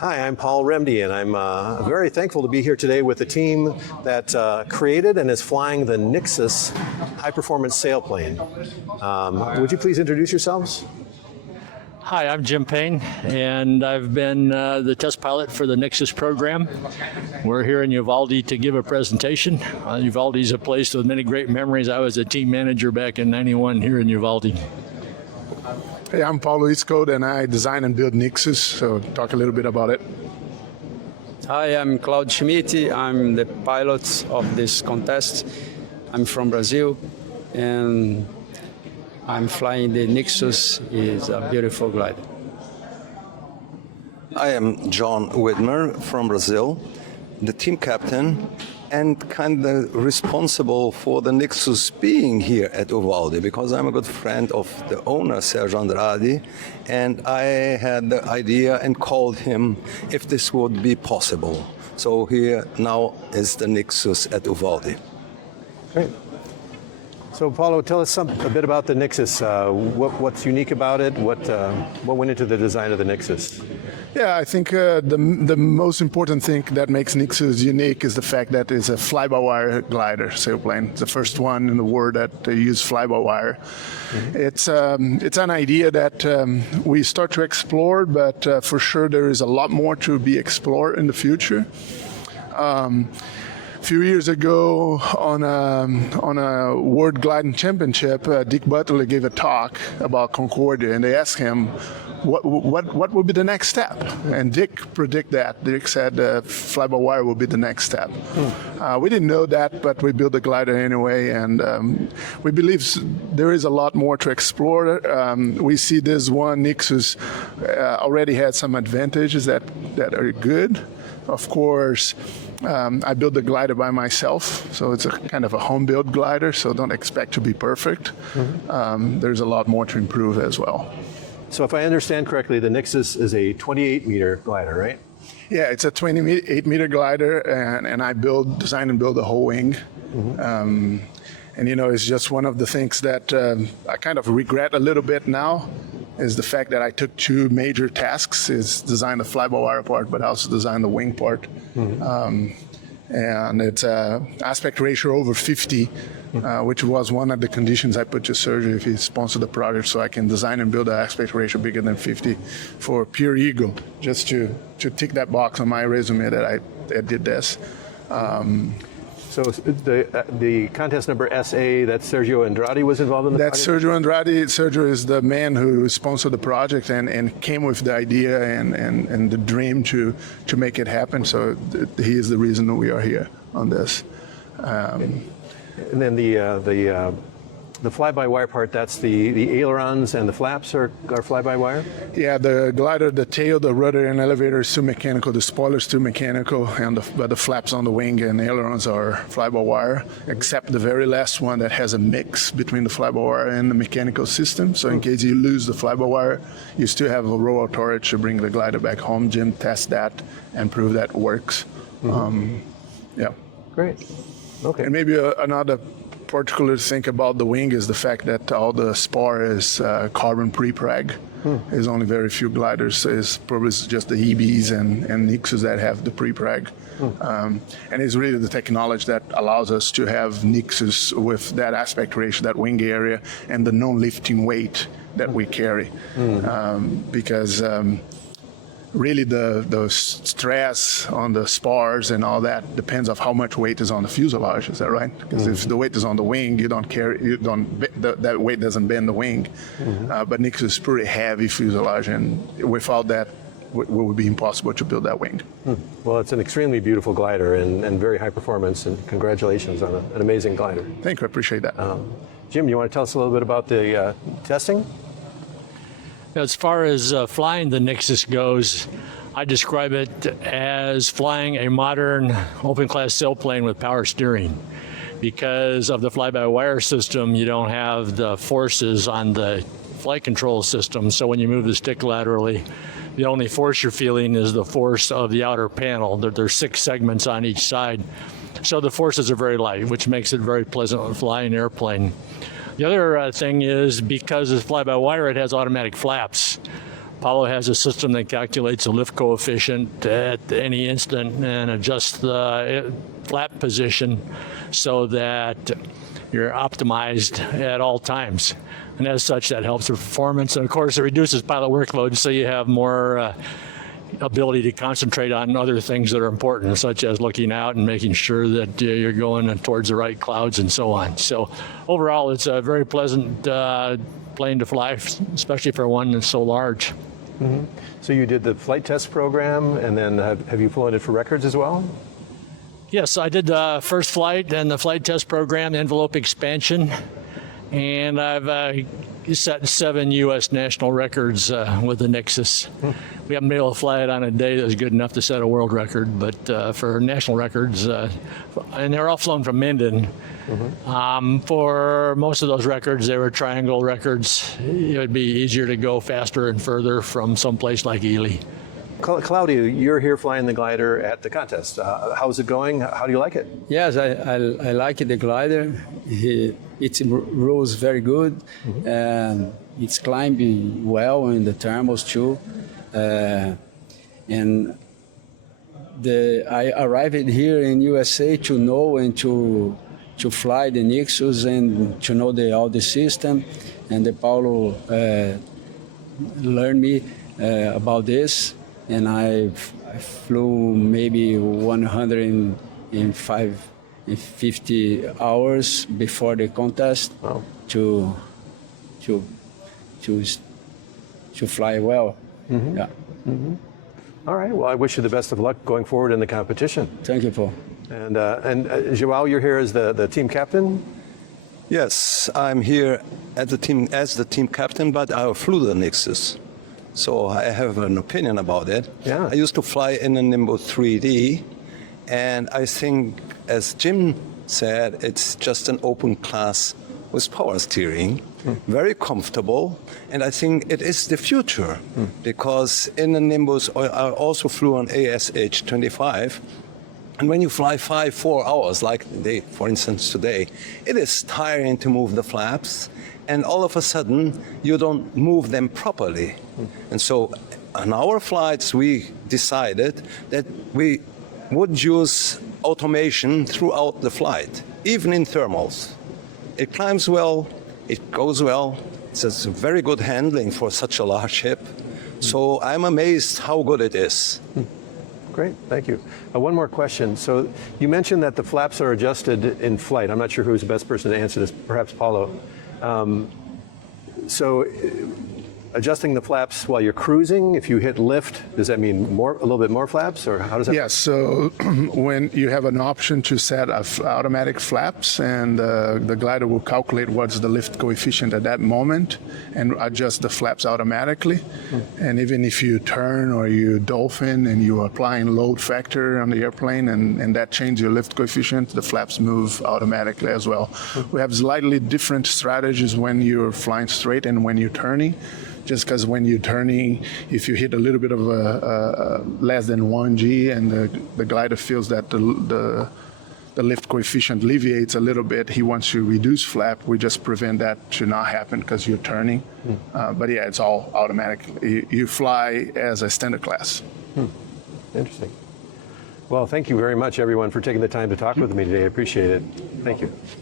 Hi, I'm Paul Remdy, and I'm very thankful to be here today with the team that created and is flying the Nixus high-performance sailplane. Would you please introduce yourselves? Hi, I'm Jim Payne, and I've been the test pilot for the Nixus program. We're here in Uvalde to give a presentation. Uvalde is a place with many great memories. I was a team manager back in '91 here in Uvalde. Hey, I'm Paulo Iscold, and I design and build Nixus, so talk a little bit about it. Hi, I'm Claudio Schmidt. I'm the pilot of this contest. I'm from Brazil, and I'm flying the Nixus. It's a beautiful glider. I am Joao Widmer from Brazil, the team captain and kind of responsible for the Nixus being here at Uvalde, because I'm a good friend of the owner, Sergio Andrade, and I had the idea and called him if this would be possible. So here now is the Nixus at Uvalde. Great. So Paulo, tell us a bit about the Nixus. What's unique about it? What went into the design of the Nixus? Yeah, I think the most important thing that makes Nixus unique is the fact that it's a fly-by-wire glider sailplane. It's the first one in the world that use fly-by-wire. Mm-hmm. It's an idea that we start to explore, but for sure there is a lot more to be explored in the future. A few years ago on a World Gliding Championship, Dick Butler gave a talk about Concordia, and they asked him what would be the next step, and Dick predicted that. Dick said fly-by-wire will be the next step. We didn't know that, but we built the glider anyway, and we believe there is a lot more to explore. We see this one Nixus already had some advantages that are good. Of course, I built the glider by myself, so it's a kind of a home-built glider, so don't expect to be perfect. Mm-hmm. There's a lot more to improve as well. So if I understand correctly, the Nixus is a 28-meter glider, right? Yeah, it's a 28-meter glider, and I design and build the whole wing. Mm-hmm. And you know, it's just one of the things that I kind of regret a little bit now, is the fact that I took two major tasks, is design the fly-by-wire part, but also design the wing part. Mm-hmm. And it's aspect ratio over 50, which was one of the conditions I put to Sergio if he sponsored the project, so I can design and build an aspect ratio bigger than 50 for pure ego, just to tick that box on my resume that I did this. So the contest number SA, that's Sergio Andrade was involved in the project? That's Sergio Andrade. Sergio is the man who sponsored the project and came with the idea and the dream to make it happen. So he is the reason that we are here on this. And then the fly-by-wire part, that's the ailerons and the flaps are fly-by-wire? Yeah, the glider, the tail, the rudder and elevator is still mechanical, the spoiler's still mechanical, and but the flaps on the wing and ailerons are fly-by-wire, except the very last one that has a mix between the fly-by-wire and the mechanical system. So in case you lose the fly-by-wire, you still have a roll authority to bring the glider back home. Jim test that and prove that works. Mm-hmm. Yeah. Great. Okay. And maybe another particular thing about the wing is the fact that all the spar is carbon pre-preg. There's only very few gliders. It's probably just the EBs and Nixus that have the pre-preg. And it's really the technology that allows us to have Nixus with that aspect ratio, that wing area, and the non-lifting weight that we carry. Because really the stress on the spars and all that depends on how much weight is on the fuselage. Is that right? Because if the weight is on the wing, that weight doesn't bend the wing. But Nixus is pretty heavy fuselage, and without that, it would be impossible to build that wing. Well, it's an extremely beautiful glider and very high performance, and congratulations on an amazing glider. Thank you, I appreciate that. Jim, you want to tell us a little bit about the testing? As far as flying the Nixus goes, I describe it as flying a modern open-class sailplane with power steering. Because of the fly-by-wire system, you don't have the forces on the flight control system, so when you move the stick laterally, the only force you're feeling is the force of the outer panel. There's 6 segments on each side, so the forces are very light, which makes it a very pleasant to fly an airplane. The other thing is, because it's fly-by-wire, it has automatic flaps. Paulo has a system that calculates the lift coefficient at any instant and adjusts the flap position so that you're optimized at all times. And as such, that helps the performance. And of course, it reduces pilot workload, so you have more ability to concentrate on other things that are important, such as looking out and making sure that you're going towards the right clouds and so on. So overall, it's a very pleasant plane to fly, especially for one that's so large. Mm-hmm. So you did the flight test program, and then have you flown it for records as well? Yes, I did the first flight and the flight test program, envelope expansion, and I've set 7 U.S. national records with the Nixus. We haven't been able to fly it on a day that was good enough to set a world record, but for national records, and they're all flown from Minden. For most of those records, they were triangle records. It would be easier to go faster and further from some place like Ely. Claudio, you're here flying the glider at the contest. How's it going? How do you like it? Yes, I like the glider. It rolls very good, and it's climbing well in the thermals too. And I arrived here in USA to know and to fly the Nixus and to know all the system. And the Paulo learned me about this. And I flew maybe 150 hours before the contest. Wow. to fly well. Mm-hmm. Yeah. Mm-hmm. All right. Well, I wish you the best of luck going forward in the competition. Thank you, Paul. And Joao, you're here as the team captain. Yes, I'm here as the team captain, but I flew the Nixus. So I have an opinion about it. Yeah. I used to fly in a Nimbus 3D, and I think, as Jim said, it's just an open class with power steering, very comfortable, and I think it is the future, because in the Nimbus, I also flew on ASH 25, and when you fly 4 hours, like today, for instance today, it is tiring to move the flaps, and all of a sudden, you don't move them properly. And so on our flights, we decided that we would use automation throughout the flight, even in thermals. It climbs well, it goes well, it's a very good handling for such a large ship. So I'm amazed how good it is. Great, thank you. One more question. So you mentioned that the flaps are adjusted in flight. I'm not sure who's the best person to answer this, perhaps Paulo. Adjusting the flaps while you're cruising, if you hit lift, does that mean a little bit more flaps, or how does that? Yes, so when you have an option to set automatic flaps, and the glider will calculate what's the lift coefficient at that moment and adjust the flaps automatically. And even if you turn or you dolphin and you are applying load factor on the airplane and that changes your lift coefficient, the flaps move automatically as well. We have slightly different strategies when you're flying straight and when you're turning. Just because when you're turning, if you hit a little bit of a less than 1G and the glider feels that the lift coefficient alleviates a little bit, he wants to reduce flap. We just prevent that to not happen because you're turning. But yeah, it's all automatic. You fly as a standard class. Interesting. Well, thank you very much, everyone, for taking the time to talk with me today. I appreciate it. Thank you.